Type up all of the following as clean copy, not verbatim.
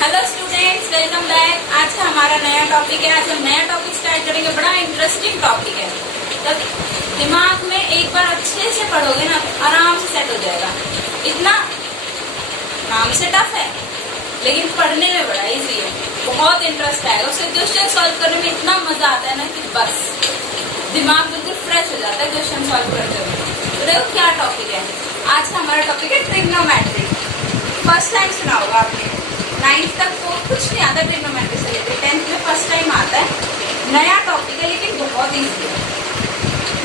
Hello students, welcome back. आज का हमारा नया टॉपिक है। आज हम नया टॉपिक स्टार्ट करेंगे। बड़ा इंटरेस्टिंग टॉपिक है। तो दिमाग में एक बार अच्छे से पढ़ोगे ना तो आराम से सेट हो जाएगा। इतना नाम से टफ है लेकिन पढ़ने में बड़ा इजी है। बहुत इंटरेस्ट आएगा। उससे क्वेश्चन सॉल्व करने में इतना मजा आता है ना कि बस दिमाग बिल्कुल फ्रेश हो जाता है क्वेश्चन सॉल्व करते हुए। तो देखो क्या टॉपिक है। आज का हमारा टॉपिक है ट्रिग्नोमेट्री। फर्स्ट टाइम सुना होगा आपने। 9th तक तो कुछ नहीं आता ट्रिग्नोमेट्री से लेकर 10th में फर्स्ट टाइम आता है। नया टॉपिक है लेकिन बहुत ईजी है।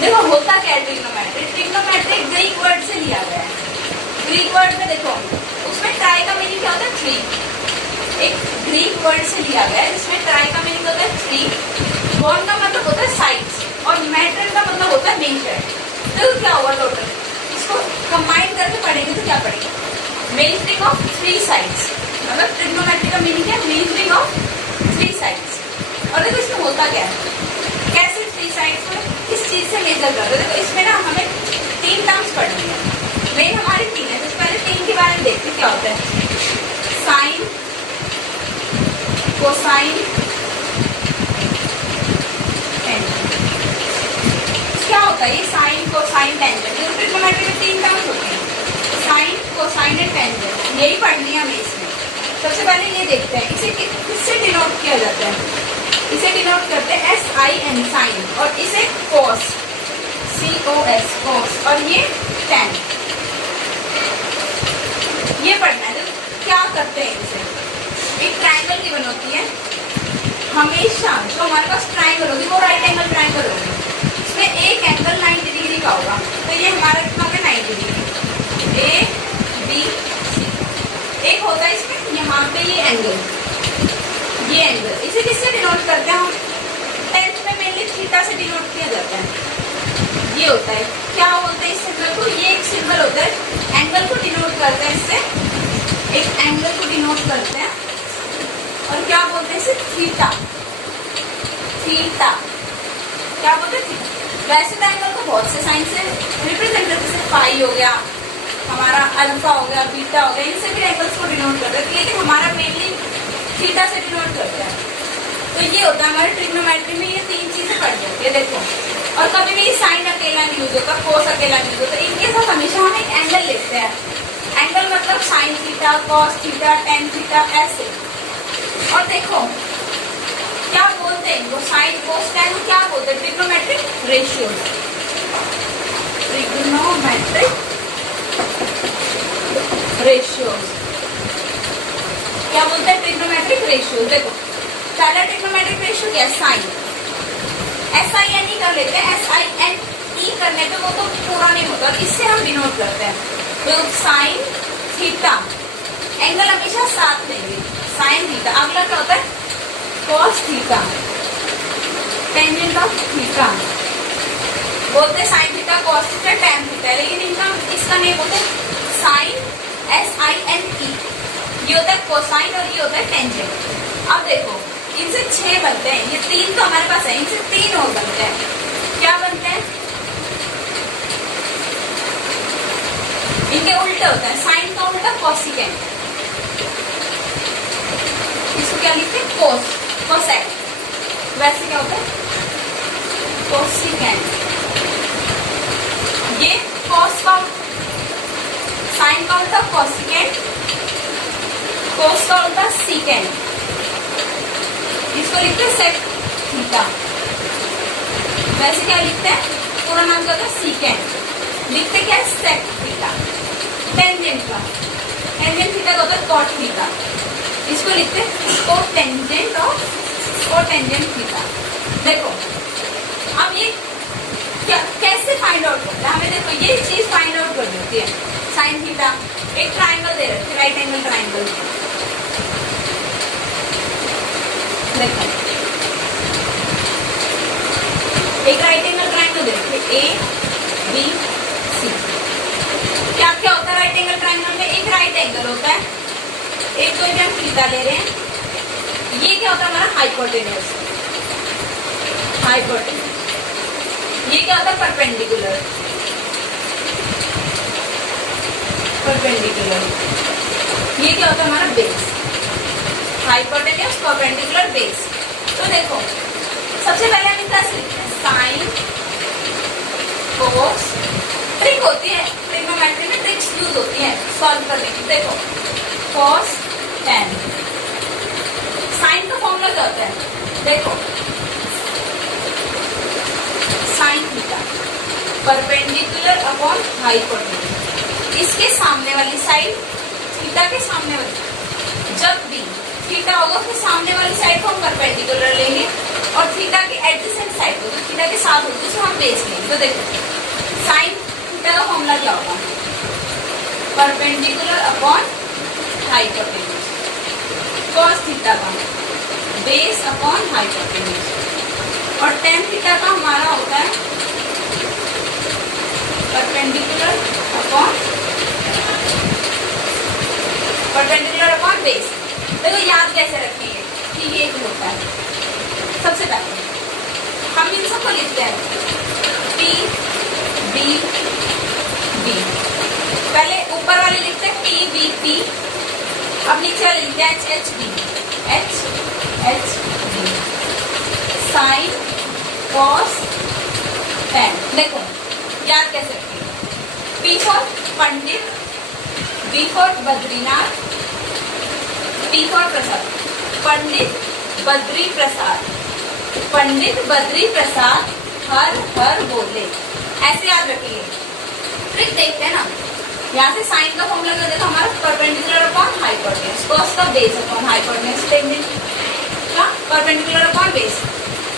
देखो होता क्या है ट्रिग्नोमेट्री। ट्रिग्नोमेट्री ग्रीक वर्ड से लिया गया है। ग्रीक वर्ड में देखो उसमें ट्राई का मीनिंग क्या होता है? थ्री। एक ग्रीक वर्ड से लिया गया है जिसमें ट्राई का मीनिंग होता है थ्री। गॉन का मतलब होता है साइड्स और मैटर का मतलब होता है मेजर। तो क्या हुआ टोटल? इसको कंबाइन करके पढ़ेंगे तो क्या पढ़ेंगे? Measuring of three sides. मतलब ट्रिग्नोमेट्री का मीनिंग है मेजरिंग ऑफ थ्री साइड्स। और देखो इसमें होता क्या है, कैसे थ्री साइड्स को किस चीज से मेजर करते हैं। देखो इसमें ना हमें 3 टर्म्स पढ़नी है। मेन हमारी 3 है। तो पहले 3 के बारे में देखते क्या होता है। Sine, cosine, tangent. क्या होता है ये साइन, कोसाइन, टेंजेंट? देखो ट्रिग्नोमेट्री में 3 टर्म्स होते हैं, साइन, कोसाइन एंड टेंजेंट। यही पढ़नी है हमें इसमें। सबसे पहले ये देखते हैं इसे किससे डिनोट किया जाता है। इसे डिनोट करते हैं SIN साइन और इसे कोस COS कोस और ये टेन। ये पढ़ना है। तो क्या करते हैं इसे, एक ट्रायंगल की बनती है। हमेशा जो हमारे पास ट्रायंगल होगी वो राइट एंगल ट्रायंगल होगी। इसमें एक एंगल 90 डिग्री का होगा। तो ये हमारा कितना होगा 90 डिग्री। ABC एक होता है इसमें यहाँ पे ये एंगल, ये एंगल इसे किससे डिनोट करते हैं हम? 10th में मेनली थीटा से डिनोट किया जाता है। ये होता है, क्या बोलते हैं इस सिंबल को? ये एक सिंबल होता है, एंगल को डिनोट करते हैं इससे। एक एंगल को डिनोट करते हैं और क्या बोलते हैं इसे? थीटा। थीटा क्या बोलते हैं? थीटा। वैसे तो एंगल को बहुत से साइन से रिप्रेजेंट करते हैं। पाई हो गया, हमारा अल्फा हो गया, बीटा हो गया, इनसे भी एंगल्स को डिनोट करते हैं। लेकिन हमारा मेनली थीटा से डिनोट करते हैं। तो ये होता है हमारे ट्रिग्नोमेट्री में। ये 3 चीजें पड़ जाती है देखो। और कभी भी साइन अकेला नहीं यूज होता, कोस अकेला नहीं यूज होता। इनके साथ हमेशा हम एक एंगल लेते हैं। एंगल मतलब sine theta, cos theta, tan theta, ऐसे। और देखो क्या बोलते हैं इनको, साइन कोस टेन को क्या बोलते हैं? Trigonometric ratio. ट्रिग्नोमेट्रिक रेशियो क्या बोलते हैं? Trigonometric ratio. देखो पहला ट्रिग्नोमेट्रिक रेशियो क्या है? साइन। SINE कर लेते हैं। SINE करने पे वो तो पूरा नहीं होता, इससे हम डिनोट करते हैं। तो साइन थीटा एंगल हमेशा साथ लेंगे, साइन थीटा। अगला क्या होता है? Cos theta, tangent of theta. बोलते हैं sine theta, cos theta, tan theta. लेकिन इनका इसका नहीं बोलते साइन SINE। ये होता है कोसाइन और ये होता है टेंजेंट। अब देखो इनसे 6 बनते हैं। ये 3 तो हमारे पास है, इनसे 3 और बनते हैं। क्या बनते हैं? इनके उल्टे होते हैं। साइन का उल्टा कोसिकेंट। इसको क्या लिखते हैं? कोस, कोसेक। वैसे क्या होता है? कोसिकेंट। ये कॉस का, साइन का उल्टा कोसिकेंट, कोस का उल्टा सीकेंट। इसको लिखते हैं सेक थीटा। वैसे क्या लिखते हैं? पूरा नाम क्या होता है? सीकेंट। लिखते क्या है? Sec theta. टेंजेंट का, टेंजेंट थीटा का होता है कॉट थीटा। इसको लिखते हैं कोटेंजेंट और कोटेंजेंट थीटा। देखो अब ये क्या कैसे फाइंड आउट करते हैं हमें? देखो ये चीज फाइंड आउट कर देती है। साइन थीटा, एक ट्राइंगल दे रखे हैं, राइट एंगल ट्राइंगल। देखो एक राइट एंगल ट्राइंगल दे रखे ABC। क्या क्या होता है राइट एंगल ट्राइंगल में? एक राइट एंगल होता है, एक कोई भी हम थीटा ले रहे हैं। ये क्या होता है? हमारा हाइपोटेन्यूज। हाइपोटेन्यूज ये क्या होता है? परपेंडिकुलर। परपेंडिकुलर ये क्या होता है? हमारा बेस। Hypotenuse perpendicular base. तो देखो सबसे पहले हम इनका लिखते हैं साइन कोस, ट्रिक होती है ट्रिग्नोमेट्री में, ट्रिक्स यूज होती है सॉल्व करने की। देखो cos tan, साइन का फॉर्मूला क्या होता है, देखो sine theta perpendicular upon hypotenuse, इसके सामने वाली साइड थीटा के सामने वाली, जब भी थीटा होगा फिर सामने वाली साइड को हम परपेंडिकुलर लेंगे और थीटा के एडजेसेंट साइड को जो थीटा के साथ होगी उसे हम बेस लेंगे। तो देखो साइन थीटा का फॉर्मूला क्या होगा, perpendicular upon hypotenuse, cos theta का बेस अपॉन हाइपोटेन्यूज, और टेन थीटा का हमारा होता है परपेंडिकुलर अपॉन बेस। देखो याद कैसे रखेंगे कि ये एक होता है, सबसे पहले हम इन सबको लिखते हैं P B D, पहले ऊपर वाले लिखते हैं P B P, अब नीचे वाले लिखते हैं H H B H B, sine cos tan। देखो याद कैसे रखेंगे, P for Pandit, B for Badrinath, P for Prasad, Pandit Badri Prasad, Pandit Badri Prasad हर हर बोले, ऐसे याद रखिए। ट्रिक देखते हैं ना, यहाँ से साइन का फॉर्मूला क्या देखो हमारा परपेंडिकुलर अपॉन हाइपोटेन्यूज, कॉस का बेस अपॉन हाइपोटेन्यूज लेंगे, क्या परपेंडिकुलर अपॉन बेस,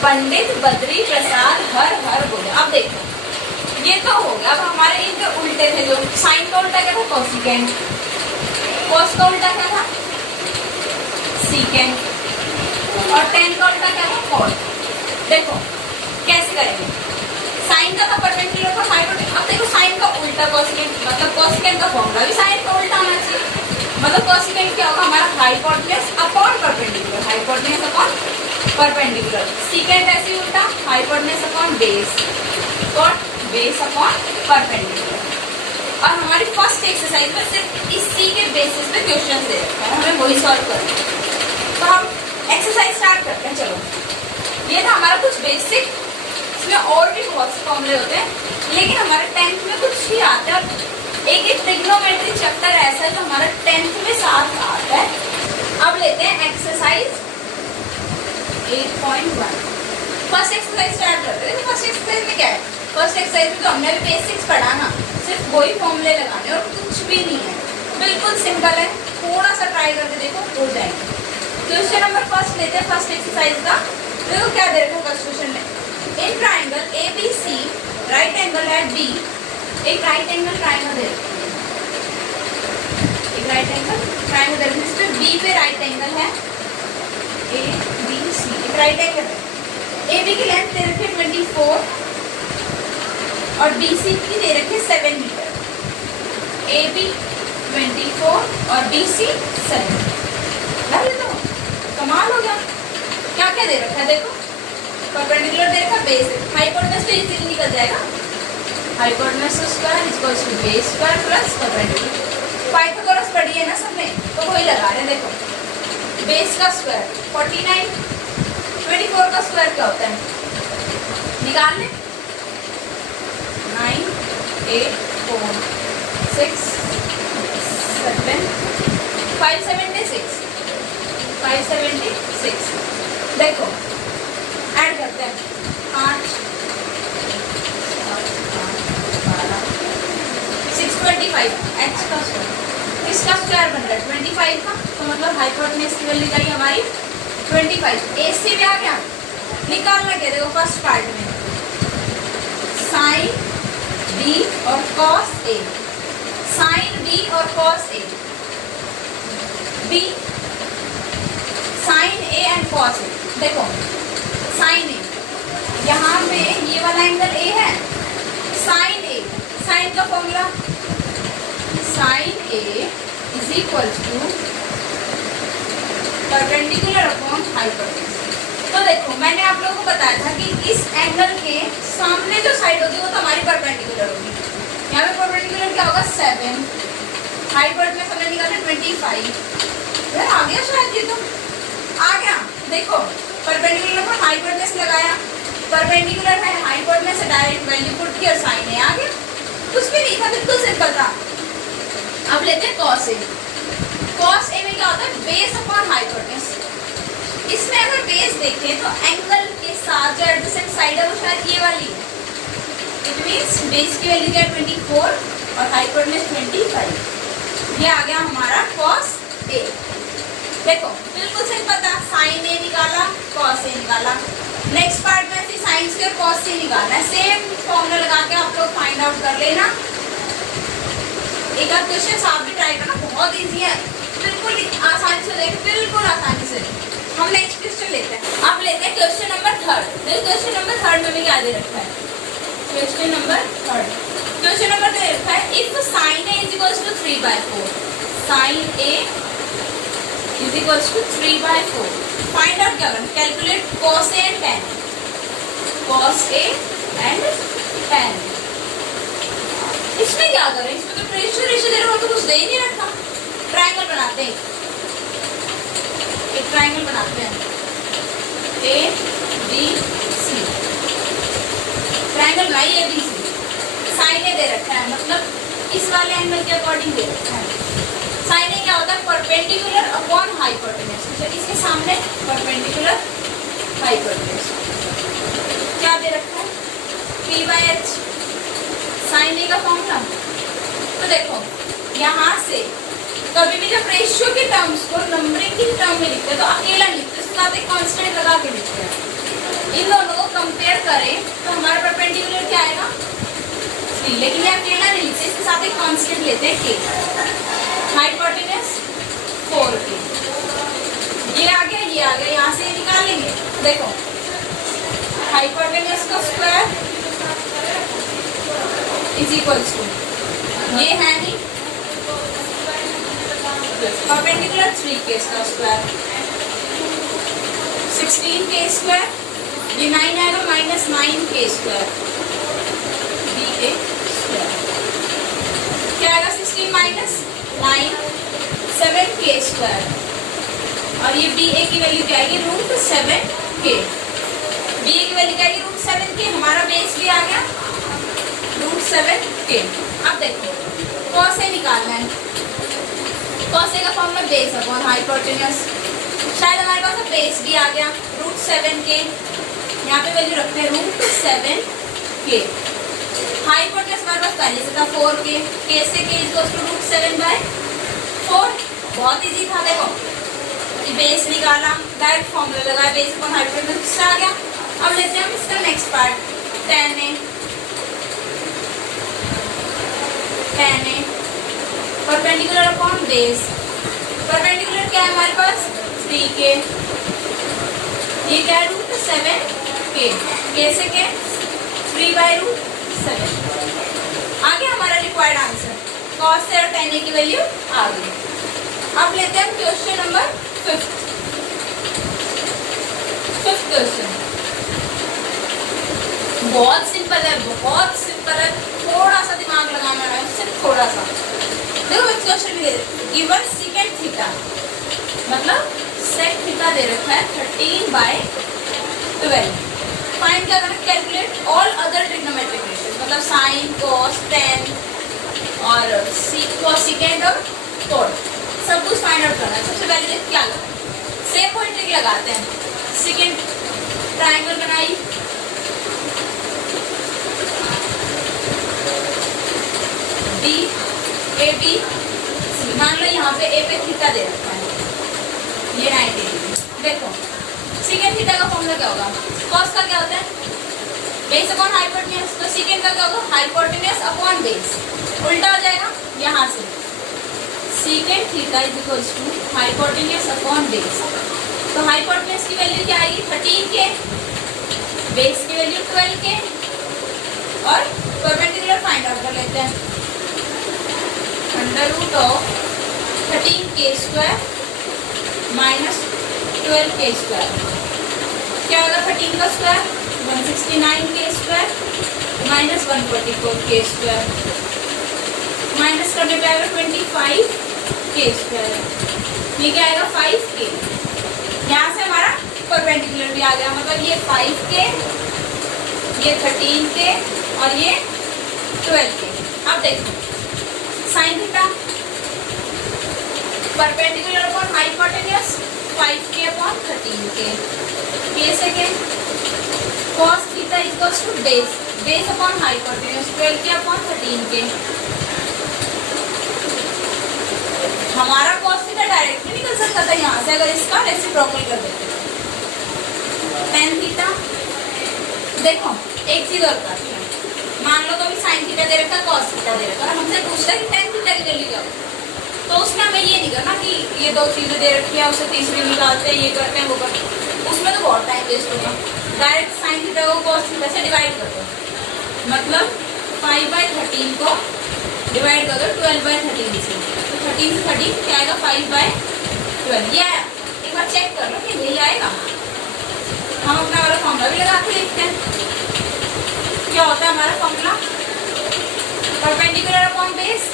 पंडित बद्री प्रसाद हर हर बोले। अब देखो ये तो हो गया, अब हमारे इनके उल्टे थे, जो साइन का उल्टा क्या था कोसिकेंट, कॉस का उल्टा क्या था सीकेंट, और टेन का उल्टा क्या था कॉट। देखो कैसे करेंगे, साइन का था परपेंडिकुलर अपॉन हाइपोटेन्यूज, अब देखो साइन का उल्टा कोसिकेंट, मतलब कोसिकेंट का फॉर्मूला भी साइन का उल्टा होना चाहिए, मतलब कोसिकेंट क्या होगा हमारा hypotenuse upon perpendicular, hypotenuse upon perpendicular, secant ऐसे उल्टा hypotenuse upon base, cot base upon perpendicular. और हमारी फर्स्ट एक्सरसाइज में सिर्फ इसी के बेसिस पे क्वेश्चन दे रखा है, हमें वही सॉल्व करना है। तो हम एक्सरसाइज स्टार्ट करते हैं। चलो ये था हमारा कुछ बेसिक, इसमें और भी बहुत से फॉर्मूले होते हैं, लेकिन हमारे 10th में कुछ ही आता है। एक एक ट्रिग्नोमेट्री चैप्टर ऐसा है जो हमारा 10th में साथ आता है। अब लेते हैं एक्सरसाइज 8.1। फर्स्ट एक्सरसाइज स्टार्ट करते हैं। फर्स्ट एक्सरसाइज में क्या है, फर्स्ट एक्सरसाइज में तो हमने भी बेसिक्स पढ़ा ना, सिर्फ वही फॉर्मूले लगाने और कुछ भी नहीं है, बिल्कुल सिंपल है। थोड़ा सा ट्राई करके देखो हो जाएंगे। क्वेश्चन नंबर फर्स्ट लेते हैं फर्स्ट एक्सरसाइज का। देखो क्या दे रखा है फर्स्ट क्वेश्चन में, in triangle ABC right angle at B, एक राइट एंगल ट्राइंगल दे रखा है, एक राइट एंगल ट्राइंगल दे रखा है, इसमें B पे राइट एंगल है ABC, एक राइट एंगल है। AB की लेंथ दे रखी है 24 और BC की दे रखी है 7 मीटर। AB 24 और BC 7। तो कमाल हो गया। क्या क्या दे रखा है देखो, परपेंडिकुलर दे रखा, बेस, हाइपोटेन्यूज तो इजीली निकल जाएगा, hypotenuse square equals to base square plus perpendicular. Pythagoras पढ़ी है ना सबने, तो वही लगा रहे हैं। देखो बेस का स्क्वायर 49, 24 का स्क्वायर क्या होता है निकाल लें, 9 8 4 6 7 576 576। देखो ऐड करते हैं 8 625 h का स्क्वायर, इसका स्क्वायर बन रहा है 25 का, तो मतलब हाइपोटेन्यूज की वैल्यू आई हमारी 25। AC भी आ गया, निकालना क्या देखो फर्स्ट पार्ट में साइन B और cos A, साइन B और cos A, B sine A and cos A। देखो साइन A, यहाँ पे ये वाला एंगल A है, साइन A, साइन का formula sine A is equal to perpendicular upon hypotenuse. तो देखो मैंने आप लोगों को बताया था कि इस एंगल के सामने जो साइड होगी वो तो हमारी परपेंडिकुलर होगी। यहाँ पे परपेंडिकुलर क्या होगा 7, हाइपोटेन्यूज हमने निकाला 25। यार आ गया शायद ये तो आ गया। देखो परपेंडिकुलर पर हाइपोटेनस लगाया, परपेंडिकुलर है, हाइपोटेनस से डायरेक्ट वैल्यू पुट की और साइन ए आ गया। कुछ भी नहीं था, बिल्कुल सिंपल था। अब लेते हैं कॉस ए। कॉस ए में क्या होता है? Base upon hypotenuse. इसमें अगर बेस देखें तो एंगल के साथ जो एडजेसेंट साइड है वो शायद ये वाली है। इट मींस बेस की वैल्यू क्या है 24 और हाइपोटेनस 25। ये आ गया हमारा कॉस ए। देखो बिल्कुल सिंपल था, साइन ए निकाला, कॉस ए निकाला। नेक्स्ट पार्ट में ऐसे साइन स्क्वायर कॉस सी निकालना है। सेम फॉर्मूला लगा के आप लोग फाइंड आउट कर लेना। एक आध क्वेश्चन आप भी ट्राई करना, बहुत इजी है, बिल्कुल आसानी से देखें, बिल्कुल आसानी से। हम नेक्स्ट क्वेश्चन लेते हैं। आप लेते हैं क्वेश्चन नंबर 3। क्वेश्चन नंबर 3 में भी क्या दे रखा है? क्वेश्चन नंबर 3, क्वेश्चन नंबर दे रखा है if sine A is equals to 3/4, sine A is equals to 3/4। Find out क्या करना? Calculate cos A and tan, cos A and tan। इसमें क्या करें? इसमें तो रेशियो दे रहा हो तो कुछ दे ही नहीं रखा। ट्रायंगल बनाते हैं, एक ट्रायंगल बनाते हैं ए बी सी। ट्रायंगल बनाई ए बी सी, साइन ए दे रखा है, मतलब इस वाले एंगल के अकॉर्डिंग दे रखा है। साइन ए क्या होता है? Perpendicular upon hypotenuse. इसके सामने परपेंडिकुलर हाइपोटेनस क्या दे रखा है? 3/h साइन ए का फॉर्मूला। तो देखो यहाँ से कभी भी जब रेशियो के टर्म्स को नंबरिंग की टर्म में लिखते हैं तो अकेला नहीं लिखते, उसके साथ एक कांस्टेंट लगा के लिखते हैं। इन दोनों को कंपेयर करें तो हमारा परपेंडिकुलर क्या आएगा? 3, लेकिन ये अकेला नहीं लिखते, इसके साथ एक कांस्टेंट लेते हैं k। हाइपोटेनस 4k, ये आ गया, ये आ गया, यहाँ से निकालेंगे। देखो हाइपोटेनस का स्क्वायर इज इक्वल्स टू, ये है नहीं, परपेंडिकुलर 3k का स्क्वायर 16k स्क्वायर, ये 9 आएगा minus 9k square ba square. क्या आएगा? 16 माइनस 9 7k स्क्वायर, और ये ba की वैल्यू क्या आएगी? √7k। ba की वैल्यू क्या आएगी? √7k। हमारा बेस भी आ गया √7k। अब देखो कॉस ए निकालना है। कॉस ए का फॉर्मूला बेस अपॉन हाइपोटेनस। शायद हमारे पास बेस भी आ गया √7k। यहाँ पे वैल्यू रखते हैं √7k। हाइपोटेनस हमारे पास पहले से था 4k, k से k इक्वल्स टू √7/4। बहुत इजी था। देखो ये बेस निकाला, डायरेक्ट फॉर्मूला लगाया, बेस अपॉन हाइपोटेनस आ गया। अब लेते हैं हम इसका next part, tan a। tan a perpendicular upon base. Perpendicular क्या है हमारे पास? 3k, ये क्या है? √7k, k से k 3/√7। आ गया हमारा रिक्वायर्ड आंसर। कॉस से और tan a की वैल्यू आ गई। अब लेते हैं क्वेश्चन नंबर 5। क्वेश्चन बहुत सिंपल है, बहुत सिंपल है, थोड़ा सा दिमाग लगाना है, सिर्फ थोड़ा सा। देखो इस क्वेश्चन में गिवन सेकेंड थीटा, मतलब सेक थीटा दे रखा है 13/12। फाइंड क्या करना? Calculate all other trigonometric ratios, मतलब साइन, कॉस, टेन और सेकेंड और कॉट, सब कुछ फाइंड आउट करना है। सबसे पहले क्या करना है? सेम वही ट्रिक लगाते हैं। सेकेंड ट्राइंगल बनाई, बी ए बी सी। मान लो यहाँ पे ए पे थीटा दे रखा है, ये 90 डिग्री। देखो सेकेंड थीटा का फॉर्मूला क्या होगा? कॉस का क्या होता है? Base upon hypotenuse. तो सेकेंड का क्या होगा? Hypotenuse upon base. उल्टा हो जाएगा यहाँ से, secant theta is equals to hypotenuse upon base. तो हाइपोटेनस की वैल्यू क्या आएगी? 13k, बेस की वैल्यू 12k, और परपेंडिकुलर फाइंड आउट कर लेते हैं। √13k square minus 12k square क्या होगा? 13 का square 169k square minus 144k square, minus करने पे आएगा 25k स्क्वायर। ये क्या आएगा? 5k। यहाँ परपेंडिकुलर भी आ गया, मतलब ये 5 के, ये 13 के और ये 12 के। अब देखो sine theta perpendicular upon hypotenuse 5 के अपॉन 13 के, के second cos theta equals to base, base upon hypotenuse 12 के अपॉन 13 के। हमारा cos थीटा डायरेक्ट भी निकल सकता था यहाँ से अगर इसका रेसिप्रोकल कर देते। tan थीटा, देखो एक चीज और करते हैं, मान लो तो अभी sin थीटा दे रखा, cos थीटा दे रखा, और हमसे पूछता है कि tan थीटा की वैल्यू क्या हो, तो उसमें हमें ये नहीं करना कि ये दो चीजें दे रखी है उसे तीसरी निकालते हैं, ये करते हैं वो करते हैं, उसमें तो बहुत टाइम वेस्ट होगा। डायरेक्ट sin थीटा को cos थीटा से डिवाइड कर दो, मतलब 5/13 को डिवाइड कर दो 12/13 से, तो 13 से 13 क्या आएगा 5/12, ये आया। एक बार चेक कर लो कि यही आएगा। हम अपना वाला फॉर्मूला भी लगा के देखते हैं, क्या होता है हमारा formula, perpendicular upon base,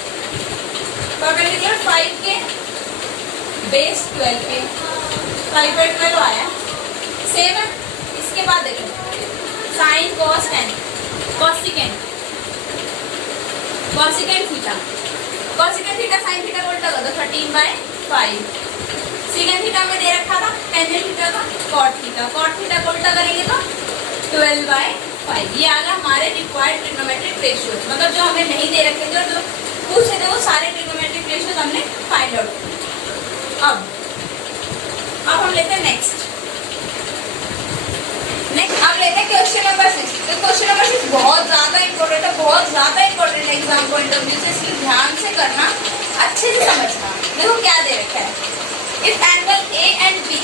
perpendicular 5 के बेस 12 के, 5/12 आया, सेम है। इसके बाद देखो sine cos tan, cosecant, cosecant theta, cosecant theta sine theta को उल्टा कर दो 13/5, सीकेंट थीटा में दे रखा था टेंजेंट थीटा का कॉट थीटा, कॉट थीटा को उल्टा करेंगे तो 12/5। ये आ गया हमारे रिक्वायर्ड ट्रिग्नोमेट्रिक रेशियोज, मतलब जो हमें नहीं दे रखे थे और जो पूछे थे वो सारे ट्रिग्नोमेट्रिक रेशियोज हमने फाइंड आउट किए। अब हम लेते हैं नेक्स्ट, अब लेते हैं क्वेश्चन नंबर 6। तो क्वेश्चन नंबर 6 बहुत ज्यादा इंपॉर्टेंट है, बहुत ज्यादा इंपॉर्टेंट है एग्जाम पॉइंट ऑफ व्यू से, इसलिए ध्यान से करना, अच्छे से समझना। देखो क्या दे रखा है, if angle A and B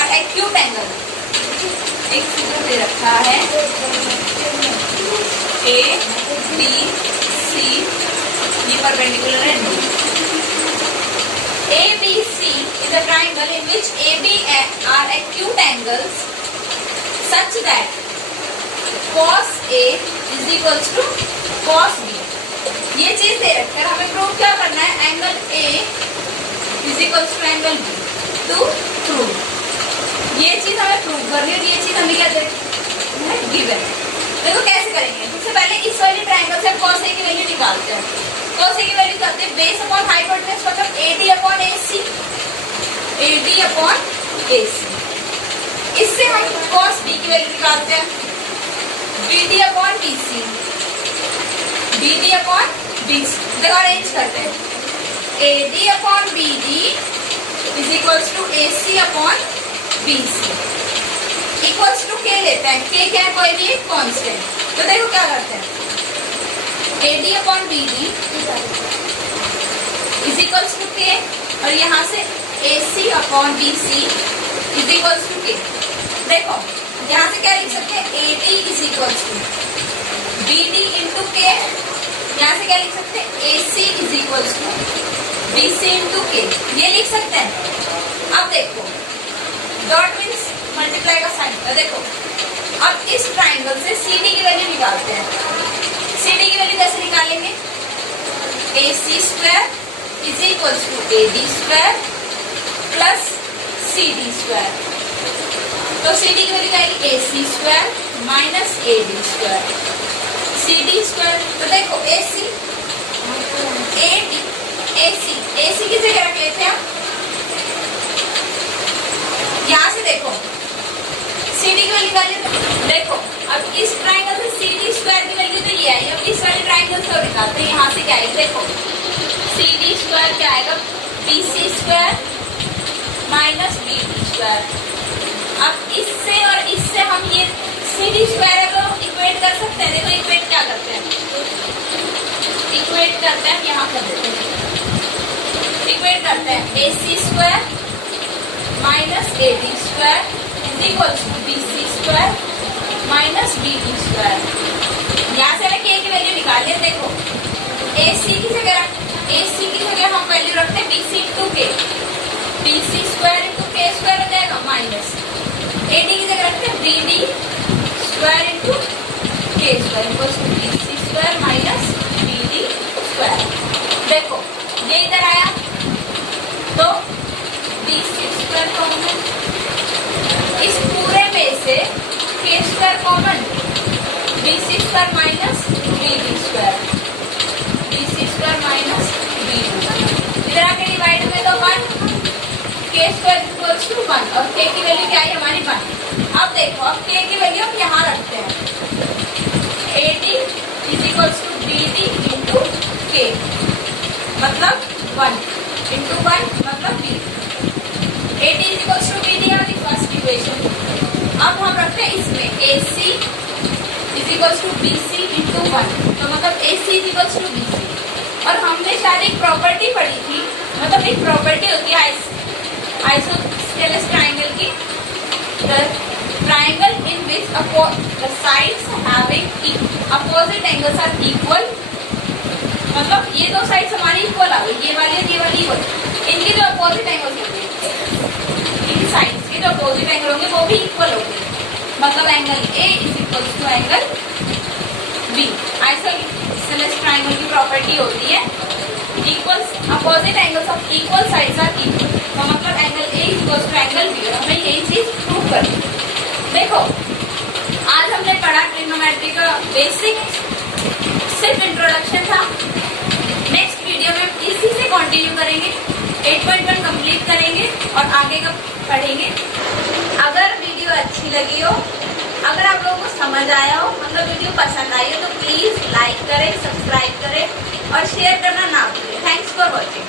are acute angle, एक फिगर दे रखा है ए बी सी, ये परपेंडिकुलर है D, A B C is a triangle in which A B are acute angles such that cos A is equals to cos B। ये चीज दे रखकर हमें प्रूव क्या करना है, angle A is equals to angle B to prove, ये चीज हमें प्रूव करनी है, ये चीज हमें क्या दे रखी है, गिवन। देखो कैसे करेंगे, सबसे पहले इस वाले ट्राइंगल से cos A की वैल्यू निकालते हैं, cos A की वैल्यू करते हैं बेस अपॉन हाइपोटेन्यूज, मतलब AD upon AC, AD upon AC, इससे हम cos B की वैल्यू निकालते हैं, BD upon BC, BD upon BC, देखो अरेंज करते हैं, AD upon BD is equals to AC upon BC, equals to K लेते हैं, K क्या है, कोई भी एक कांस्टेंट। तो देखो क्या करते हैं, AD upon BD is equals to K, और यहाँ से AC upon BC is equals to K। देखो यहाँ से क्या लिख सकते हैं, AD is equals to BD into K, यहाँ से क्या लिख सकते हैं, AC is equals to BC into K, ये लिख सकते हैं। अब देखो डॉट मीन्स मल्टीप्लाई का साइन, देखो अब इस ट्राइंगल से CD की वैल्यू निकालते हैं, CD की वैल्यू कैसे निकालेंगे, AC square is equals to AD square plus CD square, तो CD की वैल्यू आएगी AC square minus AD square, CD square, तो देखो AC AD AC की जगह रख लेते हैं, यहाँ से देखो CD की वैल्यू निकालिए, देखो अब इस ट्राइंगल से CD स्क्वायर की वैल्यू तो ये आई, अब इस वाले ट्राइंगल से निकालते हैं, यहाँ से क्या आएगी, देखो CD स्क्वायर क्या आएगा, BC square minus BD square. अब इससे और इससे हम ये CD स्क्वायर को इक्वेट कर सकते हैं, देखो इक्वेट क्या करते हैं, इक्वेट करते हैं, यहाँ कर देते हैं, इक्वेट करते हैं AC square minus AD square is equals to BC square minus BD square. यहाँ से हमें K की वैल्यू निकालिए, देखो AC की जगह हम वैल्यू रखते हैं BC into K, BC square into K square हो जाएगा माइनस AD की जगह रखते हैं BD square into K square equals to BC square minus BD square. देखो ये इधर आया तो BC स्क्वायर को हमने इस A square common, B C square minus B D square, B C square minus B D. इधर आके डिवाइड में तो 1, के स्क्वायर इक्वल्स टू 1 और के की वैल्यू क्या है हमारी 1। अब देखो, अब के की वैल्यू हम यहाँ रखते हैं, A D is equals to B D into K, मतलब 1 इंटू 1 मतलब B. A D is equals to B D हमारी फर्स्ट इक्वेशन। अब हम रखते हैं इसमें A C is equals to B C into 1, तो मतलब A C is equals to B C. और हमने शायद एक प्रॉपर्टी पढ़ी थी, मतलब एक प्रॉपर्टी होती है आइसोस्केलेस ट्राइंगल की, the triangle in which the sides having opposite angles are equal, मतलब ये दो साइड्स हमारी इक्वल आ गई, ये वाली और ये वाली इक्वल, इनके जो अपोजिट एंगल्स होंगे, इन साइड्स के जो अपोजिट एंगल होंगे वो भी इक्वल होंगे, मतलब angle A is equal to angle B. Isosceles triangle की प्रॉपर्टी होती है equal opposite angles of equal sides are equal, तो मतलब angle A is equal to angle B, और हमें यही चीज प्रूव करनी है। देखो, आज हमने पढ़ा ट्रिग्नोमेट्री का बेसिक, सिर्फ इंट्रोडक्शन था। नेक्स्ट वीडियो में इसी से कंटिन्यू करेंगे, 8.1 कंप्लीट करेंगे और आगे का पढ़ेंगे। अगर वीडियो अच्छी लगी हो, अगर आप लोगों को समझ आया हो, मतलब वीडियो पसंद आई हो, तो प्लीज लाइक करें, सब्सक्राइब करें और शेयर करना ना भूलें। Thanks for watching.